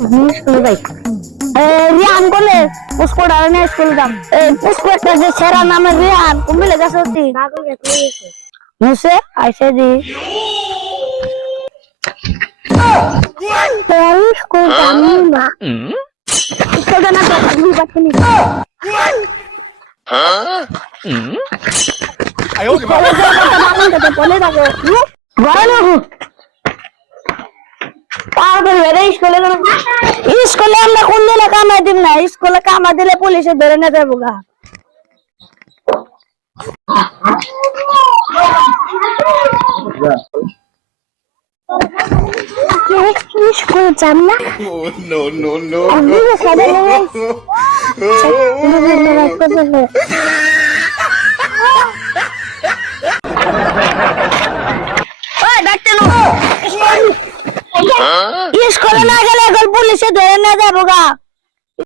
school जाई रियान कोले उसको डालने स्कूल का उसको एक जो सेरा नाम है रियान तुम भी लगा सकती मुझसे ऐसे दी स्कूल जानी ना इसको जाना तो अगली बात नहीं आयो बोले ना को স্কুলে আমরা কোন দিনে কামাই দিন না স্কুলে কামাই দিলে পুলিশে ধরে নিয়ে যাবো গা স্কুল যাম না नो नो नो স্কুলে না গেলে এখন পুলিশে ধরে নিয়ে যাবো গা